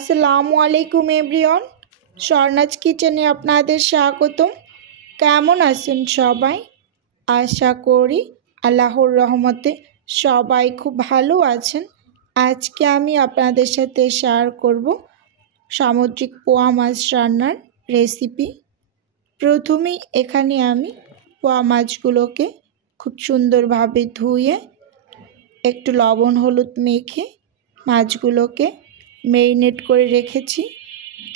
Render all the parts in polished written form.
আসসালামু আলাইকুম এভরিওয়ান, স্বর্ণাজ কিচেনে আপনাদের স্বাগতম। কেমন আছেন সবাই? আশা করি আল্লাহর রহমতে সবাই খুব ভালো আছেন। আজকে আমি আপনাদের সাথে শেয়ার করব সামুদ্রিক পোয়া মাছ রান্নার রেসিপি। প্রথমেই এখানে আমি পোয়া মাছগুলোকে খুব সুন্দরভাবে ধুয়ে একটু লবণ হলুদ মেখে মাছগুলোকে ম্যারিনেট করে রেখেছি।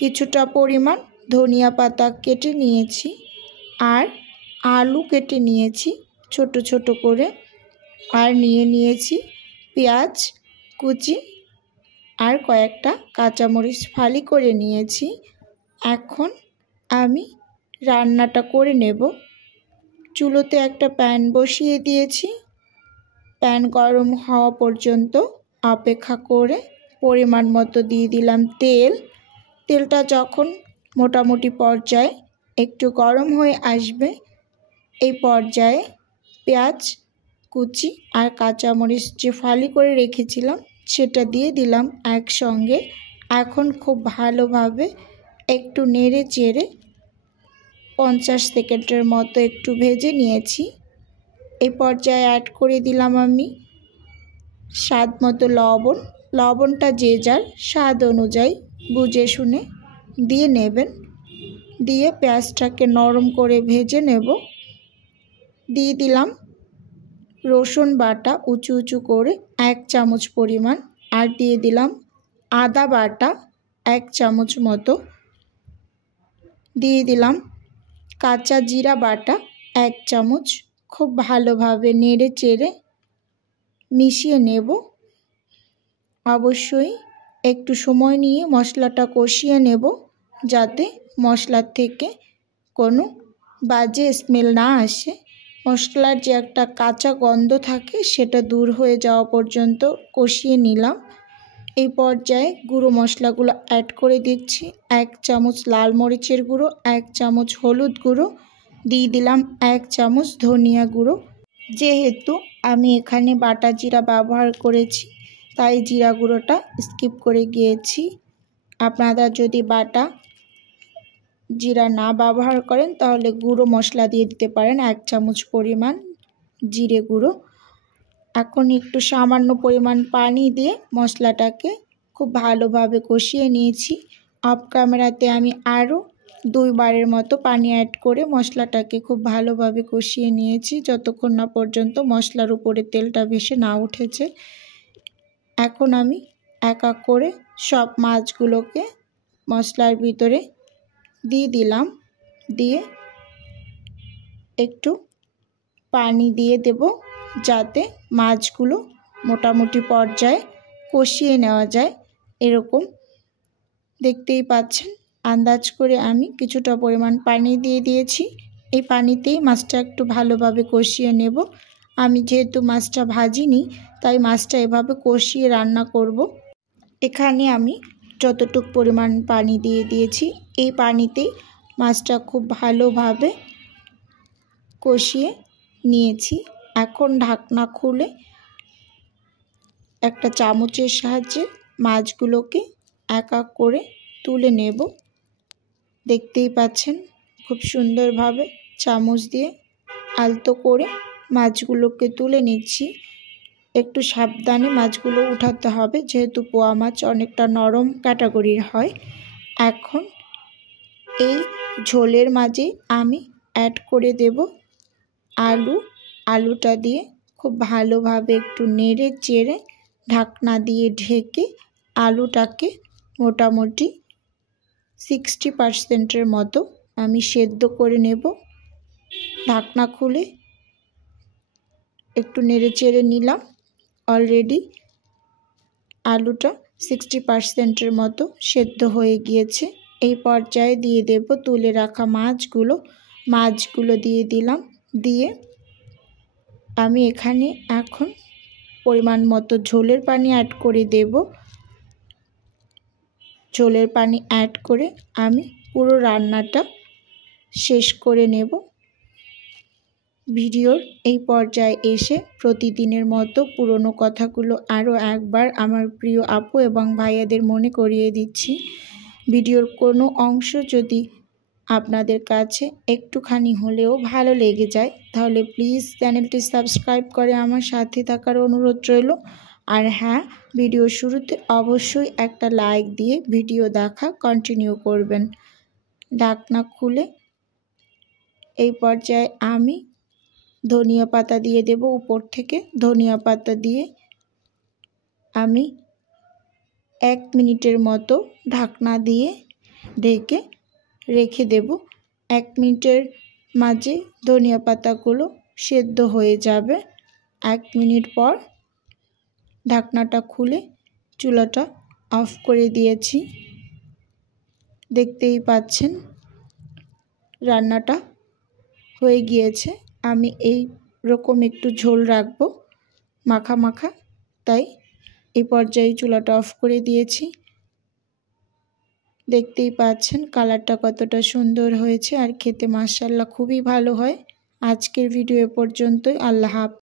কিছুটা পরিমাণ ধনিয়া পাতা কেটে নিয়েছি আর আলু কেটে নিয়েছি ছোট ছোট করে, আর নিয়েছি পেঁয়াজ কুচি আর কয়েকটা কাঁচামরিচ ফালি করে নিয়েছি। এখন আমি রান্নাটা করে নেব। চুলোতে একটা প্যান বসিয়ে দিয়েছি। প্যান গরম হওয়া পর্যন্ত অপেক্ষা করে পরিমাণ মতো দিয়ে দিলাম তেল। তেলটা যখন মোটামুটি পর্যায়ে একটু গরম হয়ে আসবে, এই পর্যায়ে পেঁয়াজ কুচি আর কাঁচামরিচ যে ফালি করে রেখেছিলাম সেটা দিয়ে দিলাম একসঙ্গে। এখন খুব ভালোভাবে একটু নেড়ে চেড়ে 50 সেকেন্ডের মতো একটু ভেজে নিয়েছি। এই পর্যায়ে অ্যাড করে দিলাম আমি স্বাদ মতো লবণ। লবণটা যে যার স্বাদ অনুযায়ী বুঝে শুনে দিয়ে নেবেন। দিয়ে পেঁয়াজটাকে নরম করে ভেজে নেব। দিয়ে দিলাম রসুন বাটা উঁচু উঁচু করে 1 চামচ পরিমাণ, আর দিয়ে দিলাম আদা বাটা 1 চামচ মতো, দিয়ে দিলাম কাঁচা জিরা বাটা 1 চামচ। খুব ভালোভাবে নেড়ে চেড়ে মিশিয়ে নেব। অবশ্যই একটু সময় নিয়ে মশলাটা কষিয়ে নেব, যাতে মশলার থেকে কোনো বাজে স্মেল না আসে। মশলার যে একটা কাঁচা গন্ধ থাকে সেটা দূর হয়ে যাওয়া পর্যন্ত কষিয়ে নিলাম। এই পর্যায়ে গুঁড়ো মশলাগুলো অ্যাড করে দিচ্ছি। 1 চামচ লাল মরিচের গুঁড়ো, 1 চামচ হলুদ গুঁড়ো, দিয়ে দিলাম 1 চামচ ধনিয়া গুঁড়ো। যেহেতু আমি এখানে বাটা জিরা ব্যবহার করেছি তাই জিরা গুঁড়োটা স্কিপ করে গিয়েছি। আপনারা যদি বাটা জিরা না ব্যবহার করেন তাহলে গুঁড়ো মশলা দিয়ে দিতে পারেন 1 চামচ পরিমাণ জিরে গুঁড়ো। এখন একটু সামান্য পরিমাণ পানি দিয়ে মশলাটাকে খুব ভালোভাবে কষিয়ে নিয়েছি। অফ ক্যামেরাতে আমি আরও 2 বারের মতো পানি অ্যাড করে মশলাটাকে খুব ভালোভাবে কষিয়ে নিয়েছি, যতক্ষণ না পর্যন্ত মশলার উপরে তেলটা ভেসে না উঠেছে। এখন আমি এক এক করে সব মাছগুলোকে মশলার ভিতরে দিয়ে দিলাম। দিয়ে একটু পানি দিয়ে দেব, যাতে মাছগুলো মোটামুটি পর্যায়ে কষিয়ে নেওয়া যায়। এরকম দেখতেই পাচ্ছেন, আন্দাজ করে আমি কিছুটা পরিমাণ পানি দিয়ে দিয়েছি। এই পানিতেই মাছটা একটু ভালোভাবে কষিয়ে নেব। আমি যেহেতু মাছটা ভাজিনি তাই মাছটা এভাবে কষিয়ে রান্না করব। এখানে আমি যতটুকু পরিমাণ পানি দিয়ে দিয়েছি এই পানিতেই মাছটা খুব ভালোভাবে কষিয়ে নিয়েছি। এখন ঢাকনা খুলে একটা চামচের সাহায্যে মাছগুলোকে এক এক করে তুলে নেব। দেখতেই পাচ্ছেন খুব সুন্দরভাবে চামচ দিয়ে আলতো করে মাছগুলোকে তুলে নিচ্ছি। একটু সাবধানে মাছগুলো উঠাতে হবে, যেহেতু পোয়া মাছ অনেকটা নরম ক্যাটাগরির হয়। এখন এই ঝোলের মাঝে আমি অ্যাড করে দেব আলুটা দিয়ে খুব ভালোভাবে একটু নেড়ে চেড়ে ঢাকনা দিয়ে ঢেকে আলুটাকে মোটামুটি 60% মতো আমি সেদ্ধ করে নেব। ঢাকনা খুলে একটু নেড়ে চেড়ে নিলাম। অলরেডি আলুটা 60% মতো সেদ্ধ হয়ে গিয়েছে। এই পর্যায়ে দিয়ে দেব তুলে রাখা মাছগুলো দিয়ে দিলাম। দিয়ে আমি এখানে এখন পরিমাণ মতো ঝোলের পানি অ্যাড করে দেব। ঝোলের পানি অ্যাড করে আমি পুরো রান্নাটা শেষ করে নেব। ভিডিওর এই পর্যায়ে এসে প্রতিদিনের মতো পুরনো কথাগুলো আরও একবার আমার প্রিয় আপু এবং ভাইয়াদের মনে করিয়ে দিচ্ছি। ভিডিওর কোনো অংশ যদি আপনাদের কাছে একটুখানি হলেও ভালো লেগে যায় তাহলে প্লিজ চ্যানেলটি সাবস্ক্রাইব করে আমার সাথে থাকার অনুরোধ রইল। আর হ্যাঁ, ভিডিও শুরুতে অবশ্যই একটা লাইক দিয়ে ভিডিও দেখা কন্টিনিউ করবেন। ঢাকনা খুলে এই পর্যায়ে আমি ধনিয়া পাতা দিয়ে দেব। উপর থেকে ধনিয়া পাতা দিয়ে আমি 1 মিনিটের মতো ঢাকনা দিয়ে ঢেকে রেখে দেব। 1 মিনিটের মাঝে ধনিয়া পাতাগুলো সেদ্ধ হয়ে যাবে। 1 মিনিট পর ঢাকনাটা খুলে চুলাটা অফ করে দিয়েছি। দেখতেই পাচ্ছেন রান্নাটা হয়ে গিয়েছে। আমি এই রকম একটু ঝোল রাখবো, মাখা মাখা, তাই এই পর্যায়ে চুলাটা অফ করে দিয়েছি। দেখতেই পাচ্ছেন কালারটা কতটা সুন্দর হয়েছে আর খেতে মাশাআল্লাহ খুবই ভালো হয়। আজকের ভিডিও এ পর্যন্তই। আল্লাহ হাফেজ।